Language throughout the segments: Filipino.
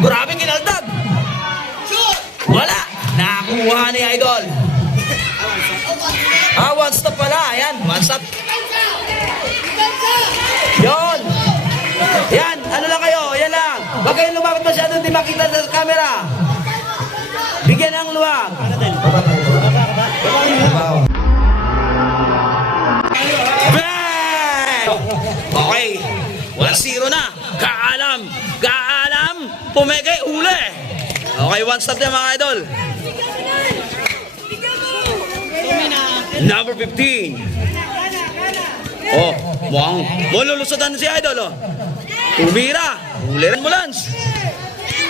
Grabe kinaldag. Wala. Nakuha ni Idol. One stop pala. Ayan, one stop. Yon. Yan, ano lang kayo, yan lang. Huwag kayong lumapit masyado, hindi makita sa camera. Bigyan ng luwag. Bang! Okay, 1-0 na. Kaalam, pumeke, uli. Okay, one stop na mga idol. Number 15. Oh, mukhang lulusotan si Idol, oh. Tumira, uliran mo, Lance.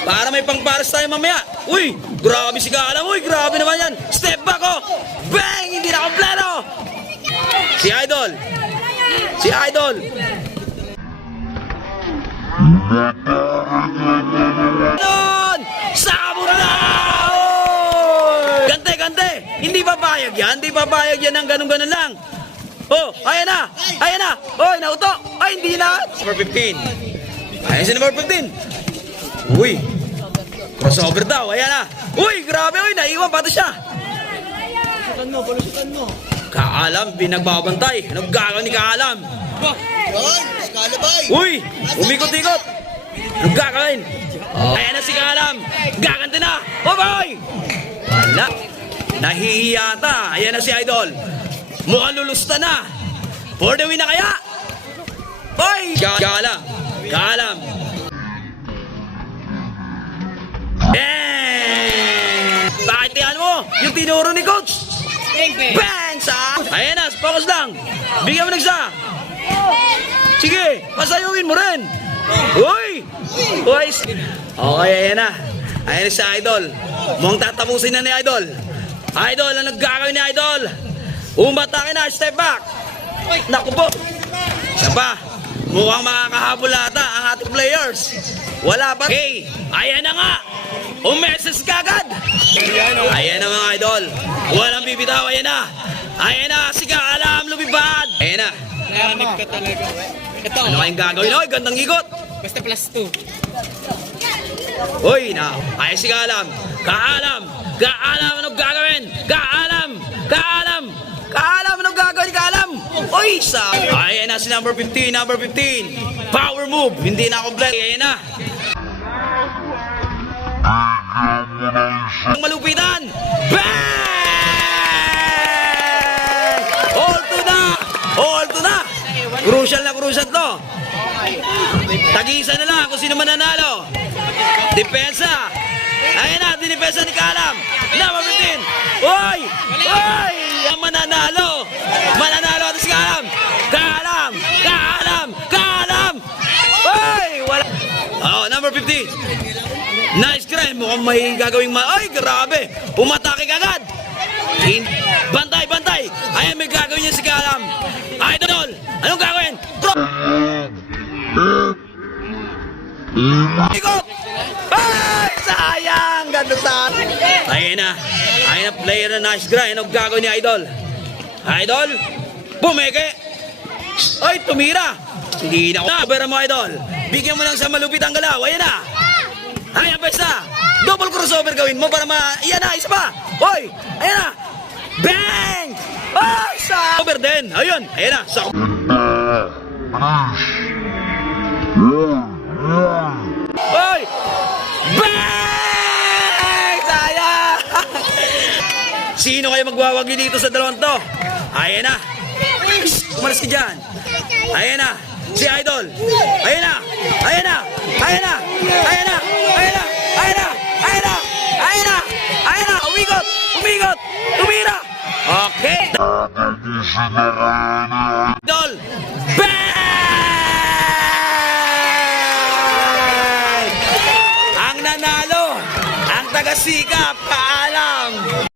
Para may pangpares tayo mamaya. Uy, grabe si Kaalam. Uy, grabe naman yan. Step back, oh. Bang! Hindi na kompleto. Si Idol. Doon! Sabot na! Gante. Hindi papayag yan ng ganun-ganun lang. Oh, ayan na. Oy, nauto. Ay, hindi na. Number 15. Ayan si number 15. Uy. Crossover daw. Ayan na. Uy, grabe. Uy, naiwan pati siya. Balusutan mo. Kaalam, pinagbabantay. Anong gagawin ni Kaalam? Uy, umikot-ikot. Anong gagawin? Ayan na si Kaalam. Gaganti na. Oh, boy. Wala. Nahihiyata. Ayan na si Idol. Mukhang lulusta na. For the win na kaya? Oy! Kaalam. Bakit yan mo? Yung tinuro ni Coach. Bang! Ayan na, focus lang. Bigyan mo nagsa. Sige, pasayuin mo rin. Uy! Okay, ayan na. Ayan na si Idol. Mukhang tatapusin na ni Idol. Idol, ano gagawin ni Idol? Umatake na, step back. Naku po. Siya pa. Mukhang makakahabol ata ang ating players. Wala pa. Okay, ayan na nga. Umeses kagad. Ayan na mga Idol. Walang bibitaw, ayan na. Ayan na, si Kaalam lumipad. Ayan na. Nahanap ka talaga. Ito. Ano kayong gagawin? Oy, gandang ikot. Basta plus 2. Uy, na. Ayan si Kaalam. Kaalam, anong gagawin? Kaalam, anong gagawin? Kaalam. Uy, sa. Ayan na si number 15. Power move. Hindi na complete. Ayan na. Ang malupitan. Bang! All to na. Crucial to. Tag-isa na lang kung sino mananalo. Depensa. Ayan na, dinipensa ni Kaalam. Number 15. Uy! Ang mananalo ito si Kaalam. Kaalam! Uy! Wala. Oh, number 15. Nice grind. Mukhang may gagawing ay, grabe. Umatake kagad. Bantay. Ayan, may gagawin niya si Kaalam. Idol, anong gagawin? Ikot! Ay, sayang! Ganda saan. Ayan na, player na nice grind. Anong gagawin ni Idol? Idol, pumeke. Ay, tumira. Hindi na ako. Pero mo, Idol, bigyan mo lang sa malupit ang galaw. Ayan na. Ayan pa isa. Double crossover gawin mo para Ayan na, isa pa. Hoy, ayan na. Bang! Ay, sa over din. Ayun, ayan na. Sa Hoy! Bang! Sayang! Sino kayo magwawagi dito sa dalawang to? Ayan na. Umalas ka dyan. Ayan na. Si Idol. Ayan na. Umikot. Tumira. Okay. Idol. Bang! Ang nanalo. Ang taga-sikap. Kaalam.